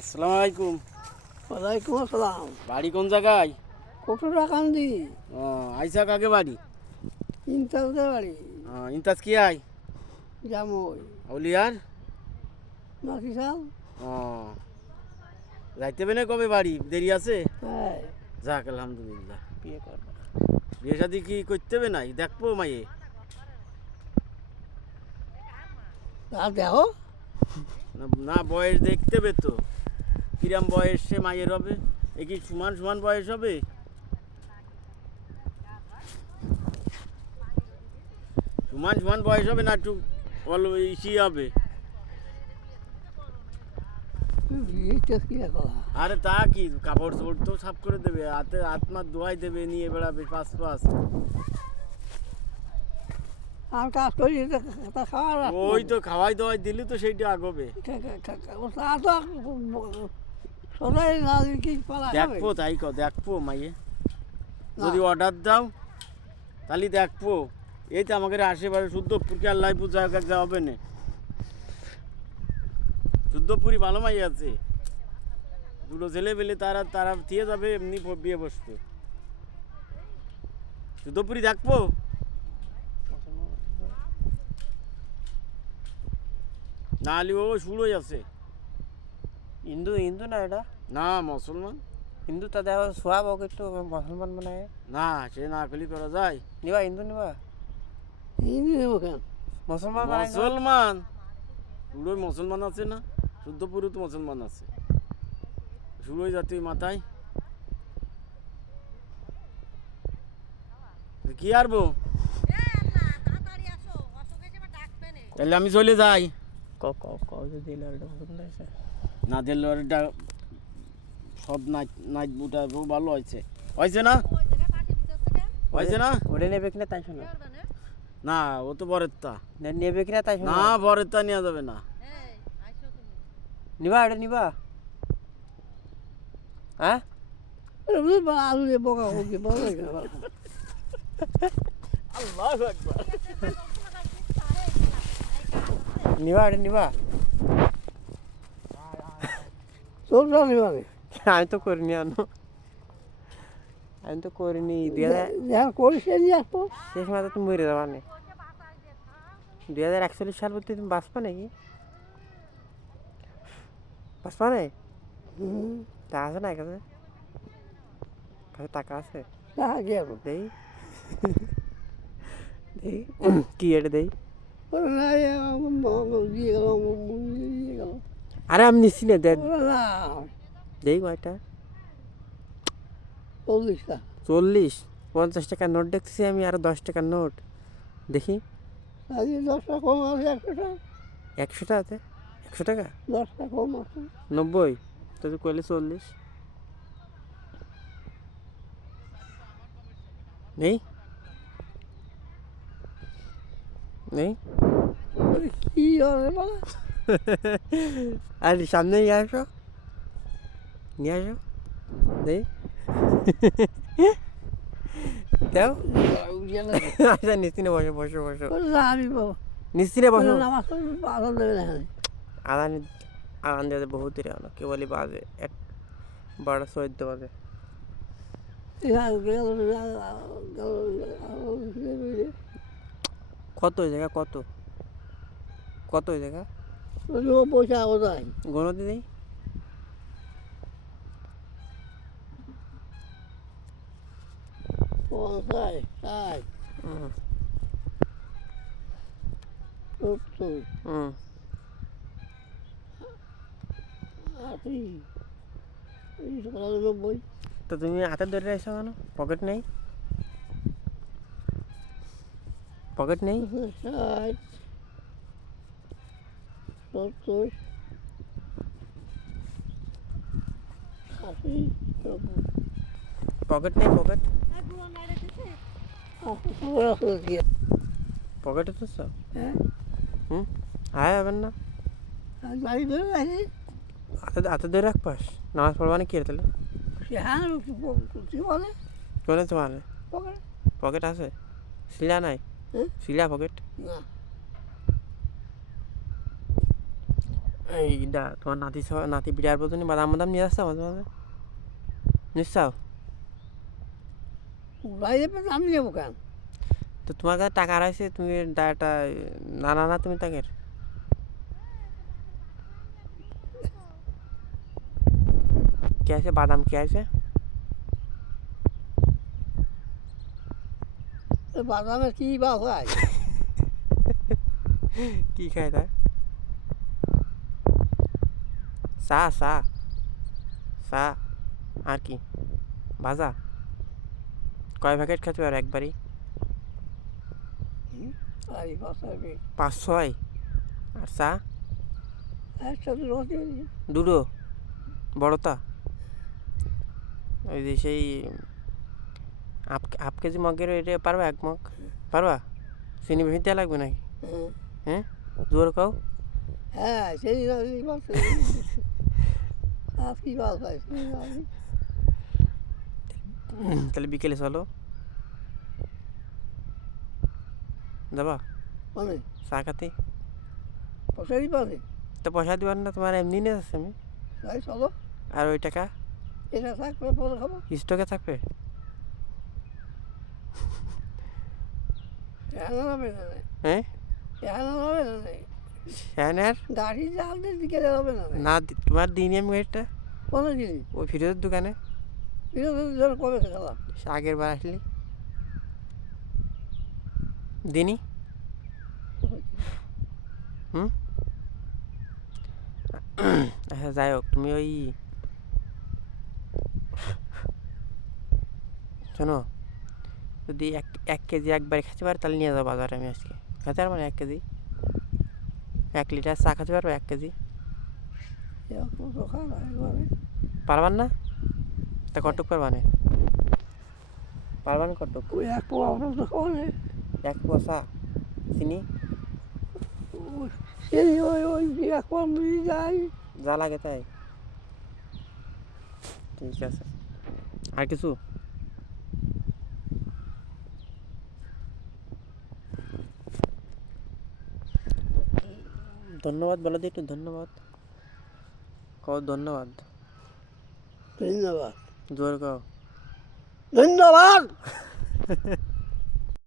আসসালামু আলাইকুম। ওয়ালাইকুম আসসালাম। বাড়ি কোন জায়গায়? কটুরা কান্দি। ও আইসা কাকে বাড়ি? ইন্টারদের বাড়ি। ইন্তাজ কি আই? জামই। অলিয়ার? নাকি সাল ও যাইতে বেনে কবে বাড়ি? দেরি আছে? হ্যাঁ। যাক আলহামদুলিল্লাহ। বিয়ে করব। বিয়ে শাদি কি করতে হবে নাই দেখব মাইয়ে আর দেখো। না- বয়স দেখতে হবে তো। কিরাম বয়স সে মাইয়ের হবে? এ কি সমান সমান বয়স হবে? সমান সমান বয়স হবে না একটু অল্প ইসি হবে? আরে তা কি কাপড় চোপড় তো সাফ করে দেবে হাতে মাত ধোয়াই দেবে নিয়ে বেড়াবে পাঁচ পাঁচ আর কাজ করি তা খাওয়ার ওই তো খাওয়াই দাওয়াই দিলে তো সেইটা আগবে। তা তো সদাই না কি পালা দেখব তাই কো দেখব মাইয়ে। যদি অর্ডার দাও তাহলে দেখব। এই তো আমাদের আশেপাশে শুদ্ধপুরকে আল্লাহ পূজা যা হবে না। শুদ্ধপুরি ভালো মাই আছে। দুটো ছেলে পেলে তারা তারা দিয়ে যাবে এমনি বিয়ে বসবে। শুদ্ধপুরি দেখব। না হলে ও শুরোই আছে হিন্দু হিন্দু না এটা? না মুসলমান। হিন্দু তা দেখো সোয়াব একটু মুসলমান মানে না সে না কলি করা যায়। নিবা হিন্দু নিবা। এই নিয়ে নেব কেন? মুসলমান মুসলমান। পুরোই মুসলমান আছে না? শুদ্ধ পুরো তো মুসলমান আছে। শুরুই যাতে মাথায়। কি আরবো তাহলে আমি চলে যাই। ক ক ক যদি এলো পছন্দ হয়েছে না দিলে ওটা সব নাচ নাচ বুটা ভালো হয়েছে। হয়েছে না? হয়েছে না? ওটা নেবে কিনা তাই শোনো। না ও তো বরেরটা। নে- নেবে কিনা তাই শোনো। না বরেরটা নেওয়া যাবে না। নিবা এটা নিবা। হ্যাঁ? আলু দিয়ে বোকা বকি ভালো লাগে না ভালো। নিবা এটা নিবা। তোর তো নিবা। আমি। তো করিনি আনো। আমি তো করিনি দুই হাজার যা করিস সময় তো তুমি মরে যাবা নি। দুই হাজার একচল্লিশ সাল পর্যন্ত তুমি বাঁচবা নাকি? বাঁচবা নাই তা আছে না কাছে কাছে টাকা আছে? দেই। দেই। কি এটা দেই? আরে আমি নিচ্ছি না দে ওরা না দেই কয়টা? চল্লিশটা চল্লিশ। পঞ্চাশ টাকার নোট দেখতেছি আমি, আরও দশ টাকার নোট। দেখি। দশটা কম আছে একশোটা একশোটা আছে? একশো টাকা? দশটা কম নব্বই। তো তুই কইলে চল্লিশ। নেই? নেই? হবে বলা আর সামনে নিয়ে আসো নিয়ে আসো দেও আচ্ছা নিশ্চিনে বসো বসো বসো আমি নিশ্চিনে বসো নামাজ আদান দেবে না আদান আদান দিতে বহুত দেরি হলো কেবলই বাজে এক বারোটা চোদ্দ বাজে কত জায়গা কত কত জায়গা পয়সা কোথায় গণতি নেই? পঞ্চাশ ষাট হুম। সত্তর হুম। আশি নব্বই তো তুমি হাতে ধরে রাখছো কেন? পকেট নেই? পকেট নেই? ষাট পকেট নেই পকেট পকেটে তো সব। হ্যাঁ হুম? আয় হবেন না। ধরে হাতে হাতে ধরে রাখ পাস নামাজ পড়বা না কি রে তাহলে? সে হ্যাঁ কি কোনে তোমার? পকেট আছে? শিলা নাই? হুম? শিলা পকেট না। এইটা তোমার নাতি নাতি বিড়ার পর্যন্ত বাদাম বাদাম নিয়ে আসছো মাঝে মাঝে? নিশ্চাও বাইরে পেয়ে আমি যাব কেন? তো তোমার কাছে টাকা হারাইছে তুমি ডাটা না না না তুমি তাকে কে আছে? বাদাম কে আছে? বাদামের কি বা হয়? কি খায় তাই চা সা সা আর কি? ভাজা? কয় প্যাকেট খেতে পারো একবারই? আর পেয়ে পাঁচ ছয় আর চা রসে দুটো? বড়টা? ওই যে সেই আপ হাফ কেজি মগের এটা পারবা এক মগ? পারবা? চিনি বেশি দেওয়া লাগবে নাকি? হ্যাঁ? জোর কাউ হ্যাঁ সেই না এই বাসে কি বাস হয় তাহলে বিকেলে চলো। যাবা? মানে চা খাতে? পয়সাই পাবে তো পয়সা দিবার না তোমার এমনি নিয়ে আসছে আমি। তাই চলো। আর ওই টাকা? এটা থাকবে পরে খাব। স্টকে থাকবে? হ্যাঁ? হ্যাঁ আর গাড়ি চালতে দিকে হবে না না তোমার দিনই আমি গাড়িটা কোনো জিনিস ওই ফিরোজের দোকানে? বিরোধী জন কবে সে আগের বার আসলি। দিনই হুম? আচ্ছা যাই হোক তুমি ওই শোনো যদি এক এক কেজি একবার খেতে পারো তাহলে নিয়ে যাব বাজারে আমি আজকে। খেতে পারব না এক কেজি? এক লিটার চা খেতে পারব এক কেজি? পারবান না? তা কটুক পারবানে? পারবান কটুক এক পোয়া এক চিনি? পোয়া মিলিয়ে যায় যা লাগে তাই। ঠিক আছে। আর কিছু? ধন্যবাদ বলো দি একটু ধন্যবাদ। কও ধন্যবাদ। ধন্যবাদ। জোর কও। ধন্যবাদ!